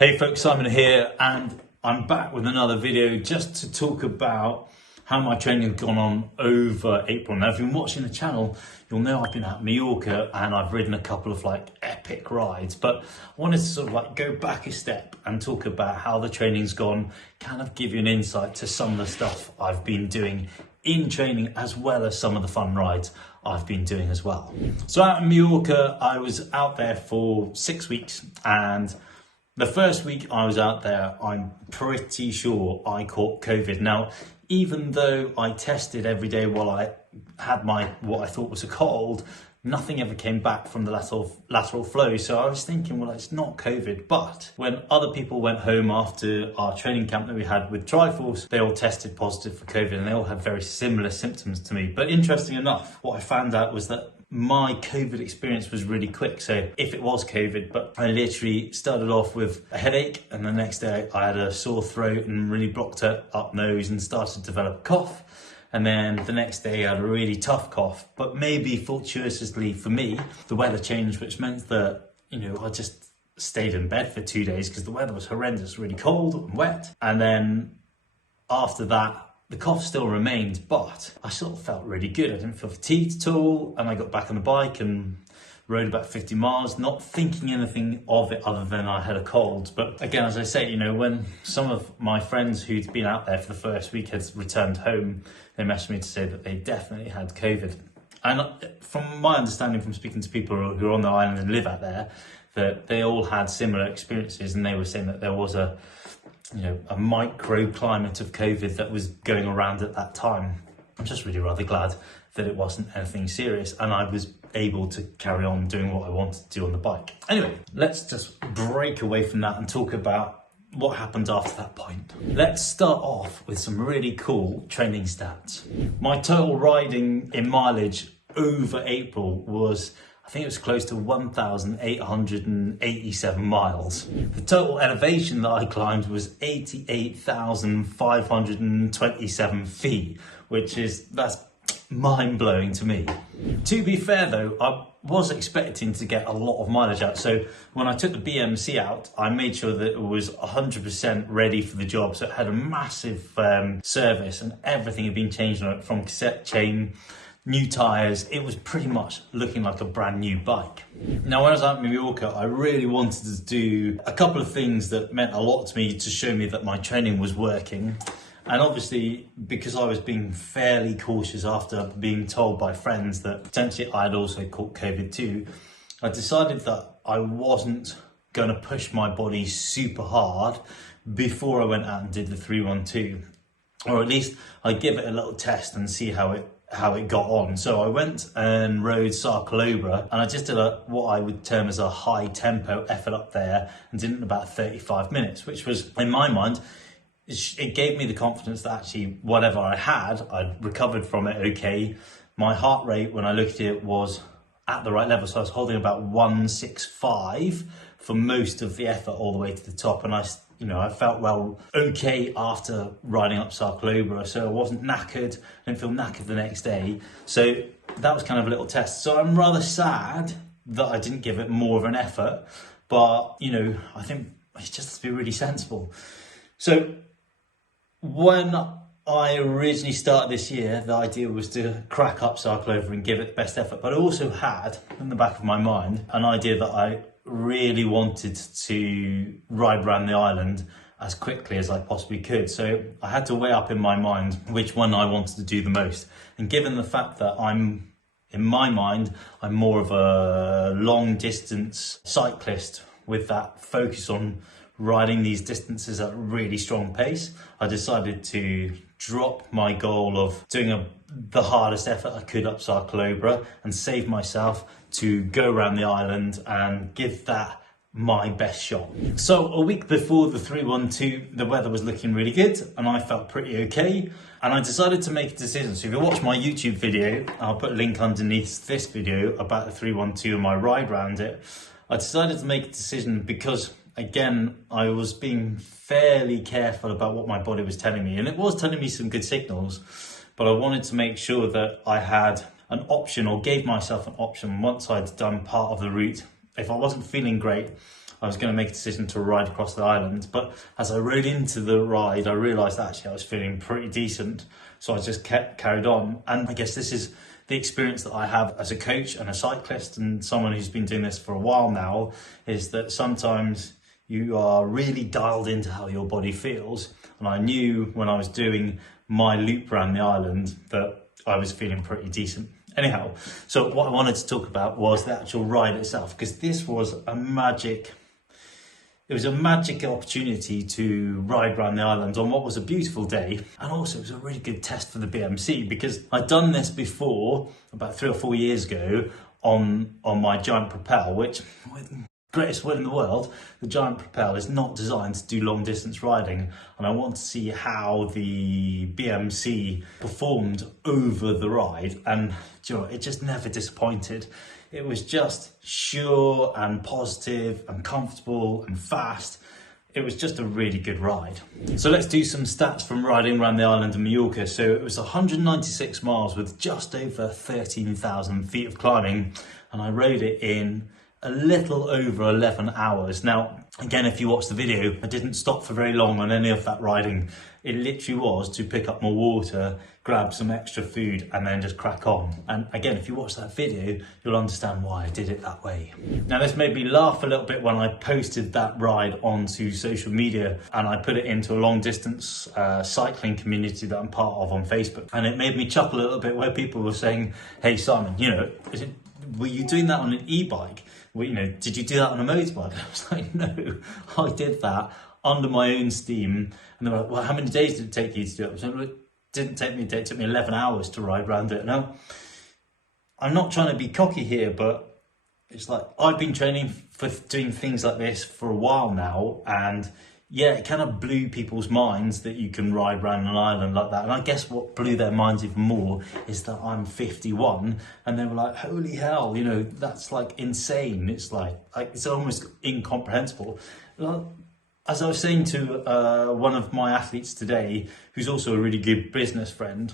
Hey folks, Simon here, and I'm back with another video just to talk about how my training has gone on over April. Now, if you've been watching the channel, you'll know I've been at Mallorca and I've ridden a couple of epic rides, but I wanted to sort of go back a step and talk about how the training's gone, kind of give you an insight to some of the stuff I've been doing in training, as well as some of the fun rides I've been doing as well. So out in Mallorca, I was out there for 6 weeks, and the first week I was out there, I'm pretty sure I caught COVID. Now, even though I tested every day while I had what I thought was a cold, nothing ever came back from the lateral flow. So I was thinking, well, it's not COVID. But when other people went home after our training camp that we had with Triforce, they all tested positive for COVID and they all had very similar symptoms to me. But interesting enough, what I found out was that my COVID experience was really quick. So if it was COVID, but I literally started off with a headache, and the next day I had a sore throat and really blocked up nose and started to develop a cough. And then the next day I had a really tough cough, but maybe fortuitously for me, the weather changed, which meant that, I just stayed in bed for 2 days because the weather was horrendous, really cold and wet. And then after that, the cough still remained, but I sort of felt really good. I didn't feel fatigued at all. And I got back on the bike and rode about 50 miles, not thinking anything of it other than I had a cold. But again, as I say, when some of my friends who'd been out there for the first week had returned home, they messaged me to say that they definitely had COVID. And from my understanding from speaking to people who are on the island and live out there, that they all had similar experiences, and they were saying that there was a microclimate of COVID that was going around at that time. I'm just really rather glad that it wasn't anything serious and I was able to carry on doing what I wanted to do on the bike. Anyway, let's just break away from that and talk about what happened after that point. Let's start off with some really cool training stats. My total riding in mileage over April was, I think it was close to 1,887 miles. The total elevation that I climbed was 88,527 feet, that's mind-blowing to me. To be fair though, I was expecting to get a lot of mileage out. So when I took the BMC out, I made sure that it was 100% ready for the job. So it had a massive service and everything had been changed on it, from cassette chain, new tyres. It was pretty much looking like a brand new bike. Now, when I was out in Mallorca, I really wanted to do a couple of things that meant a lot to me to show me that my training was working. And obviously, because I was being fairly cautious after being told by friends that potentially I'd also caught COVID too, I decided that I wasn't going to push my body super hard before I went out and did the 312. Or at least I'd give it a little test and see how it got on. So I went and rode Sarcolobra, and I just did what I would term as a high tempo effort up there, and did it in about 35 minutes, which was, in my mind, it gave me the confidence that actually whatever I had, I'd recovered from it okay. My heart rate, when I looked at it, was at the right level. So I was holding about 165 for most of the effort all the way to the top. And I felt okay after riding up Sarcolobra. So I wasn't knackered, I didn't feel knackered the next day. So that was kind of a little test. So I'm rather sad that I didn't give it more of an effort, but I think it's just to be really sensible. So when I originally started this year, the idea was to crack up Sarcolobra and give it the best effort. But I also had, in the back of my mind, an idea that I really wanted to ride around the island as quickly as I possibly could. So I had to weigh up in my mind which one I wanted to do the most. And given the fact that in my mind, I'm more of a long distance cyclist with that focus on riding these distances at a really strong pace, I decided to drop my goal of doing the hardest effort I could up Sarcolobra and save myself to go around the island and give that my best shot. So a week before the 312, the weather was looking really good and I felt pretty okay. And I decided to make a decision. So if you watch my YouTube video, I'll put a link underneath this video about the 312 and my ride around it. I decided to make a decision because, again, I was being fairly careful about what my body was telling me, and it was telling me some good signals, but I wanted to make sure that I had an option, or gave myself an option once I'd done part of the route. If I wasn't feeling great, I was going to make a decision to ride across the island. But as I rode into the ride, I realised actually I was feeling pretty decent. So I just carried on. And I guess this is the experience that I have as a coach and a cyclist and someone who's been doing this for a while now, is that sometimes you are really dialed into how your body feels. And I knew when I was doing my loop around the island that I was feeling pretty decent. Anyhow, so what I wanted to talk about was the actual ride itself, because this was a magic opportunity to ride around the island on what was a beautiful day. And also it was a really good test for the BMC, because I'd done this before about 3 or 4 years ago on my Giant Propel, which, with greatest will in the world, the Giant Propel is not designed to do long distance riding. And I want to see how the BMC performed over the ride. And do you know, it just never disappointed. It was just sure and positive and comfortable and fast. It was just a really good ride. So let's do some stats from riding around the island of Mallorca. So it was 196 miles with just over 13,000 feet of climbing, and I rode it in a little over 11 hours. Now, again, if you watch the video, I didn't stop for very long on any of that riding. It literally was to pick up more water, grab some extra food, and then just crack on. And again, if you watch that video, you'll understand why I did it that way. Now, this made me laugh a little bit when I posted that ride onto social media, and I put it into a long distance cycling community that I'm part of on Facebook. And it made me chuckle a little bit where people were saying, "Hey Simon, you know, were you doing that on an e-bike? Well, you know, did you do that on a motorbike?" I was like, no, I did that under my own steam. And they were like, well, how many days did it take you to do it? I was like, well, it didn't take me a day, it took me 11 hours to ride around it. Now, I'm not trying to be cocky here, but it's like, I've been training for doing things like this for a while now. And yeah, it kind of blew people's minds that you can ride around an island like that. And I guess what blew their minds even more is that I'm 51, and they were like, holy hell, you know, that's like insane. It's like it's almost incomprehensible. As I was saying to one of my athletes today, who's also a really good business friend,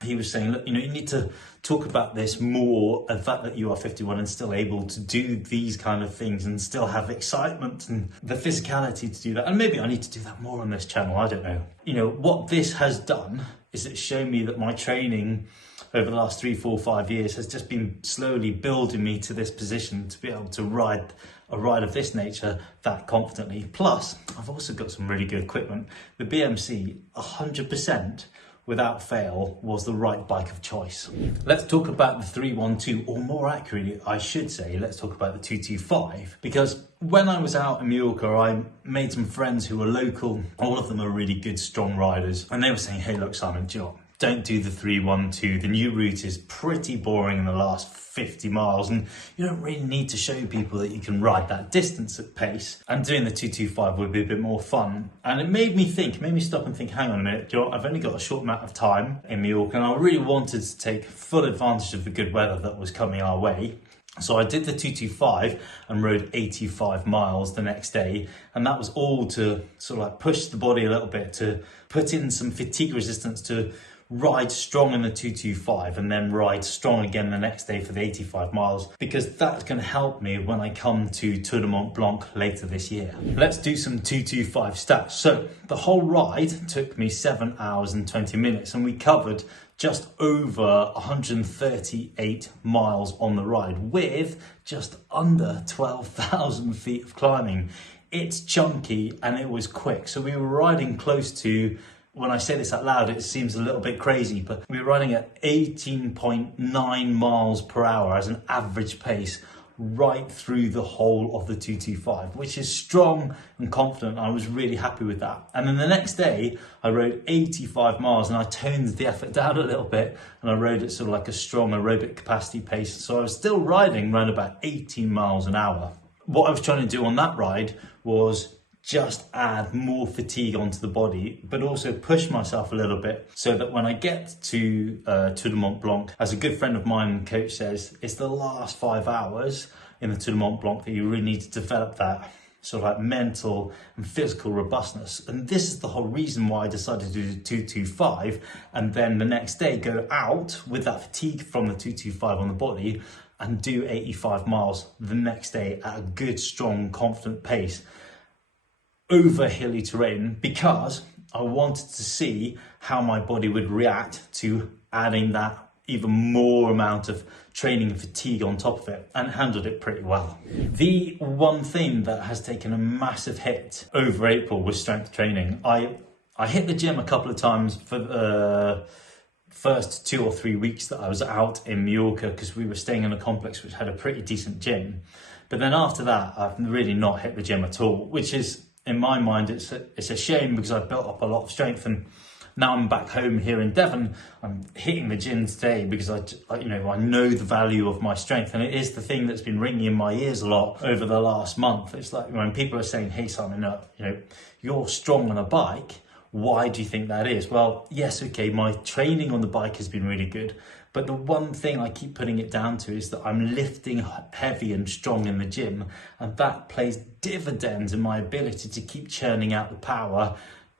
he was saying, look, you know, you need to talk about this more, the fact that you are 51 and still able to do these kind of things and still have excitement and the physicality to do that. And maybe I need to do that more on this channel, I don't know. You know, what this has done is it's shown me that my training over the last 3, 4, 5 years has just been slowly building me to this position to be able to ride a ride of this nature that confidently. Plus, I've also got some really good equipment. The BMC, 100%, without fail, was the right bike of choice. Let's talk about the 312, or more accurately, I should say, let's talk about the 225. Because when I was out in Mallorca, I made some friends who were local. All of them are really good, strong riders. And they were saying, hey, look, Simon, do you know what? Don't do the 312. The new route is pretty boring in the last 50 miles, and you don't really need to show people that you can ride that distance at pace. And doing the 225 would be a bit more fun. And it made me stop and think, hang on a minute, you know, I've only got a short amount of time in Mallorca, and I really wanted to take full advantage of the good weather that was coming our way. So I did the 225 and rode 85 miles the next day. And that was all to sort of like push the body a little bit, to put in some fatigue resistance, to ride strong in the 225 and then ride strong again the next day for the 85 miles, because that's going to help me when I come to Tour de Mont Blanc later this year. Let's do some 225 stats. So the whole ride took me 7 hours and 20 minutes, and we covered just over 138 miles on the ride with just under 12,000 feet of climbing. It's chunky and it was quick. So we were riding close to, when I say this out loud, it seems a little bit crazy, but we were riding at 18.9 miles per hour as an average pace right through the whole of the 225, which is strong and confident. I was really happy with that. And then the next day I rode 85 miles and I toned the effort down a little bit, and I rode at sort of like a strong aerobic capacity pace. So I was still riding around about 18 miles an hour. What I was trying to do on that ride was just add more fatigue onto the body, but also push myself a little bit so that when I get to Tour de Mont Blanc, as a good friend of mine and coach says, it's the last 5 hours in the Tour de Mont Blanc that you really need to develop that sort of like mental and physical robustness. And this is the whole reason why I decided to do 225 and then the next day go out with that fatigue from the 225 on the body and do 85 miles the next day at a good, strong, confident pace over hilly terrain, because I wanted to see how my body would react to adding that even more amount of training and fatigue on top of it, and handled it pretty well. The one thing that has taken a massive hit over April was strength training. I hit the gym a couple of times for the first 2 or 3 weeks that I was out in Mallorca, because we were staying in a complex which had a pretty decent gym. But then after that, I've really not hit the gym at all, which is, in my mind, it's a shame, because I built up a lot of strength, and now I'm back home here in Devon. I'm hitting the gym today because I know the value of my strength, and it is the thing that's been ringing in my ears a lot over the last month. It's like when people are saying, "Hey Simon, you're strong on a bike. Why do you think that is?" Well, yes, okay, my training on the bike has been really good, but the one thing I keep putting it down to is that I'm lifting heavy and strong in the gym, and that plays dividends in my ability to keep churning out the power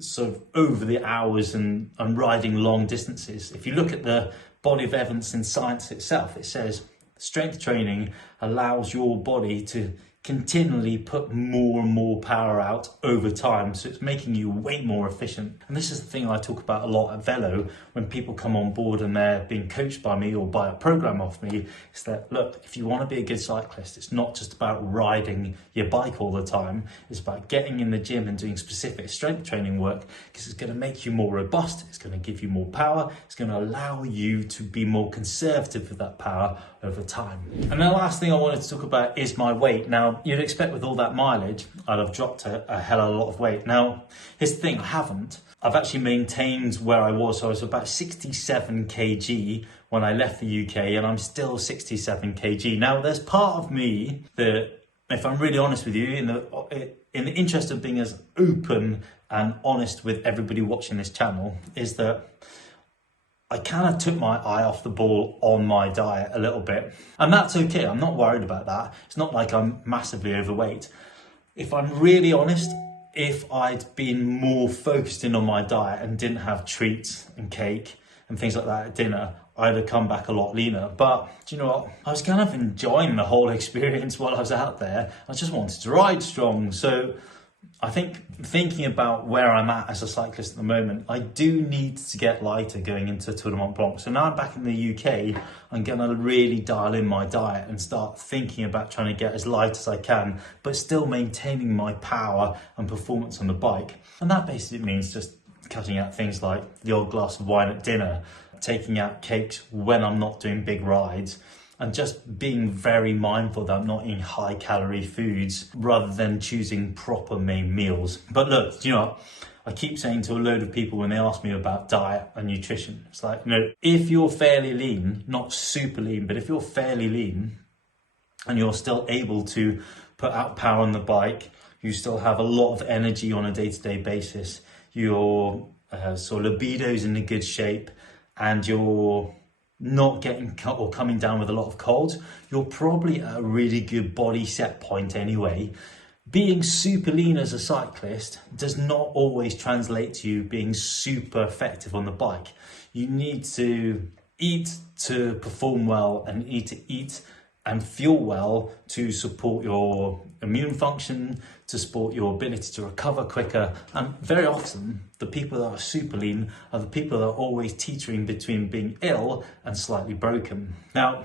sort of over the hours and riding long distances. If you look at the body of evidence in science itself, it says strength training allows your body to continually put more and more power out over time, so it's making you way more efficient. And this is the thing I talk about a lot at Velo when people come on board and they're being coached by me or by a program off me. Is that, look, if you want to be a good cyclist, it's not just about riding your bike all the time, it's about getting in the gym and doing specific strength training work, because it's going to make you more robust, it's going to give you more power, it's going to allow you to be more conservative with that power over time. And the last thing I wanted to talk about is my weight. Now, you'd expect with all that mileage, I'd have dropped a hell of a lot of weight. Now, here's the thing, I haven't. I've actually maintained where I was. So I was about 67 kg when I left the UK, and I'm still 67 kg. Now, there's part of me that, if I'm really honest with you, in the interest of being as open and honest with everybody watching this channel, is that I kind of took my eye off the ball on my diet a little bit, and that's okay. I'm not worried about that. It's not like I'm massively overweight. If I'm really honest, if I'd been more focused in on my diet and didn't have treats and cake and things like that at dinner, I'd have come back a lot leaner. But do you know what? I was kind of enjoying the whole experience while I was out there. I just wanted to ride strong. So I think, thinking about where I'm at as a cyclist at the moment, I do need to get lighter going into Tour de Mont Blanc. So now I'm back in the UK, I'm going to really dial in my diet and start thinking about trying to get as light as I can, but still maintaining my power and performance on the bike. And that basically means just cutting out things like the odd glass of wine at dinner, taking out cakes when I'm not doing big rides, and just being very mindful that I'm not eating high calorie foods rather than choosing proper main meals. But look, do you know what? I keep saying to a load of people when they ask me about diet and nutrition, it's like, if you're fairly lean, not super lean, but if you're fairly lean and you're still able to put out power on the bike, you still have a lot of energy on a day-to-day basis, your sort of libido's in a good shape, and you're not getting cut or coming down with a lot of colds, you're probably at a really good body set point anyway. Being super lean as a cyclist does not always translate to you being super effective on the bike. You need to eat to perform well, and need to eat and feel well to support your immune function, to support your ability to recover quicker. And very often, the people that are super lean are the people that are always teetering between being ill and slightly broken. Now,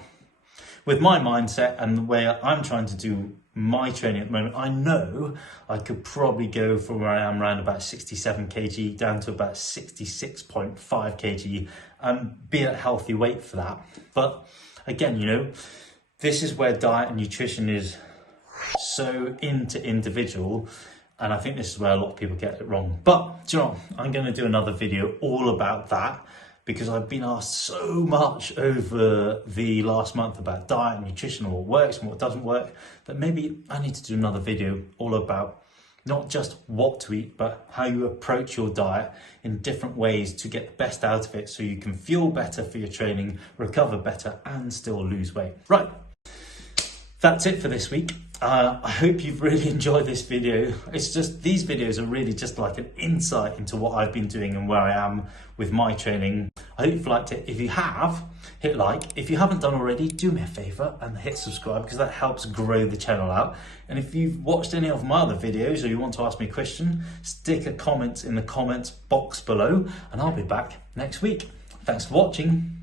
with my mindset and the way I'm trying to do my training at the moment, I know I could probably go from where I am around about 67 kg down to about 66.5 kg and be at a healthy weight for that. But again, this is where diet and nutrition is so individual, and I think this is where a lot of people get it wrong. But do you know what? I'm going to do another video all about that, because I've been asked so much over the last month about diet and nutrition, and what works and what doesn't work, that maybe I need to do another video all about not just what to eat, but how you approach your diet in different ways to get the best out of it, so you can feel better for your training, recover better, and still lose weight. Right. That's it for this week. I hope you've really enjoyed this video. It's just, these videos are really just like an insight into what I've been doing and where I am with my training. I hope you've liked it. If you have, hit like. If you haven't done already, do me a favour and hit subscribe, because that helps grow the channel out. And if you've watched any of my other videos or you want to ask me a question, stick a comment in the comments box below and I'll be back next week. Thanks for watching.